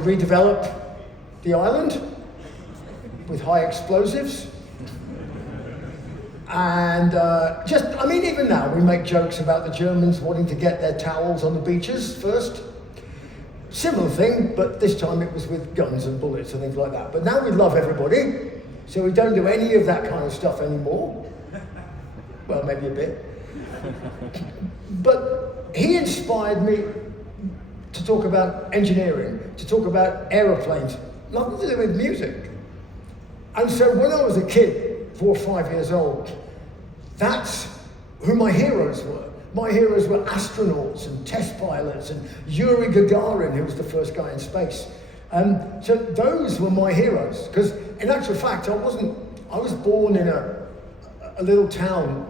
redevelop the island with high explosives. And even now we make jokes about the Germans wanting to get their towels on the beaches first. Similar thing, but this time it was with guns and bullets and things like that. But now we love everybody, so we don't do any of that kind of stuff anymore. Well, maybe a bit. But he inspired me to talk about engineering, to talk about aeroplanes, nothing to do with music. And so when I was a kid, 4 or 5 years old, that's who my heroes were. My heroes were astronauts and test pilots and Yuri Gagarin, who was the first guy in space. So those were my heroes, because in actual fact, I was born in a little town,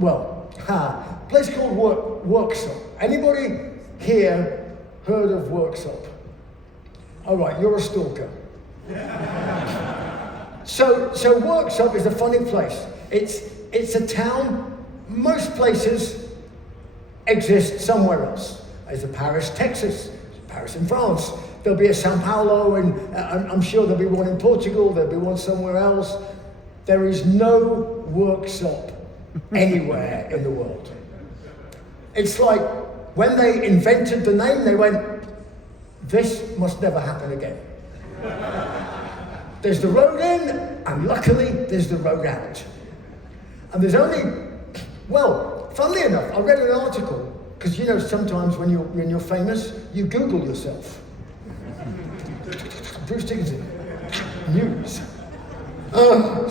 a place called Worksop. Anybody here heard of Worksop? All right, you're a stalker. So Worksop is a funny place. It's a town, most places exist somewhere else. There's a Paris, Texas, Paris in France. There'll be a Sao Paulo, and I'm sure there'll be one in Portugal, there'll be one somewhere else. There is no Worksop anywhere in the world. It's like when they invented the name, they went, this must never happen again. There's the road in, and luckily there's the road out. And there's only, funnily enough, I read an article, because sometimes when you're famous, you Google yourself. Bruce Dickinson, news.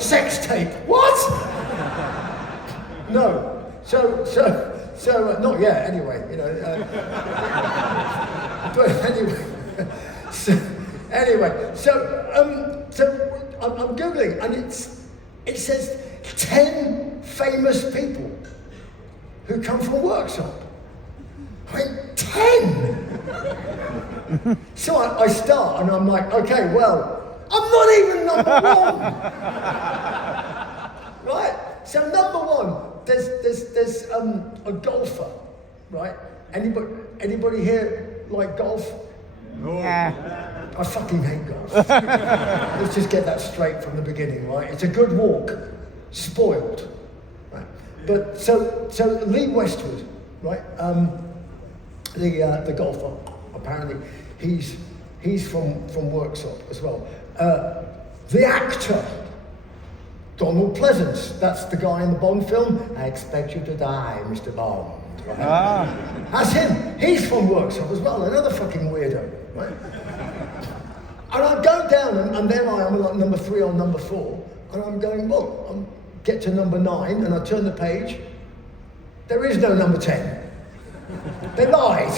Sex tape, what? No, so not yet, anyway, but anyway, so I'm Googling, and it says 10 famous people who come from Worksop. I went, 10? So I start, and I'm like, okay, I'm not even number one. Right? So number one, there's a golfer, right? Anybody here like golf? Yeah. I fucking hate golf. Let's just get that straight from the beginning, right? It's a good walk, spoiled, right? But so Lee Westwood, right? The golfer, apparently, he's from Worksop as well. The actor, Donald Pleasance, that's the guy in the Bond film. I expect you to die, Mr. Bond. Right? That's him. He's from Worksop as well. Another fucking weirdo, right? And I go down, and there I am, like number 3 or number 4, and I'm going, I get to number 9, and I turn the page. There is no number 10. They lied.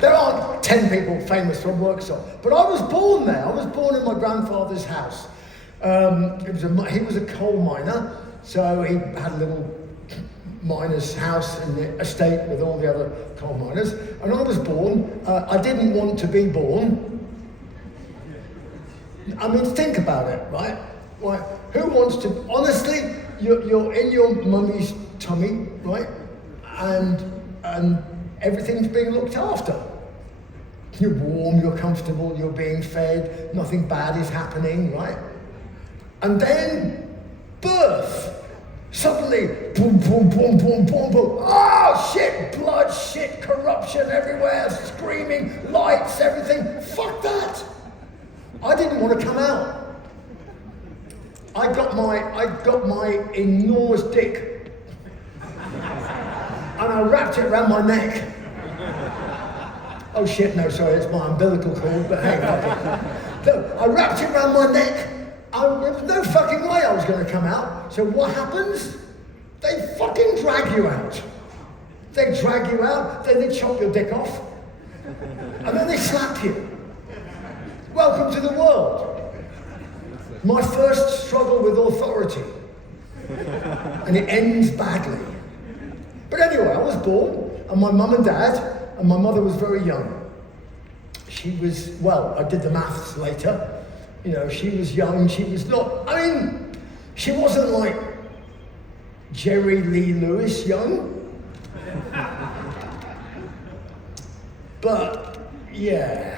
There aren't 10 people famous from Worksop. But I was born there. I was born in my grandfather's house. He was a coal miner, so he had a little miner's house in the estate with all the other coal miners. And I was born. I didn't want to be born. I mean, think about it, right? Like, who wants to? Honestly, you're in your mummy's tummy, right? And everything's being looked after. You're warm, you're comfortable, you're being fed, nothing bad is happening, right? And then birth. Suddenly, boom, boom, boom, boom, boom, boom. Oh, shit, blood, shit, corruption everywhere, screaming, lights, everything. Fuck that. I didn't want to come out. I got my enormous dick, and I wrapped it around my neck. Oh shit, no, sorry, it's my umbilical cord, but hey, fuck it. No, I wrapped it around my neck. There was no fucking way I was going to come out. So what happens? They fucking drag you out. They drag you out, then they chop your dick off, and then they slap you. Welcome to the world. My first struggle with authority. And it ends badly. But anyway, I was born, and my mum and dad, and my mother was very young. She was, I did the maths later. She was young, she was not, she wasn't like Jerry Lee Lewis young. But, yeah.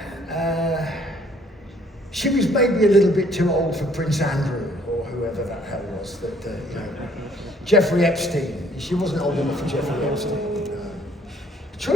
She was maybe a little bit too old for Prince Andrew, or whoever that hell was, that, you know, Jeffrey Epstein. She wasn't old enough for Jeffrey Epstein.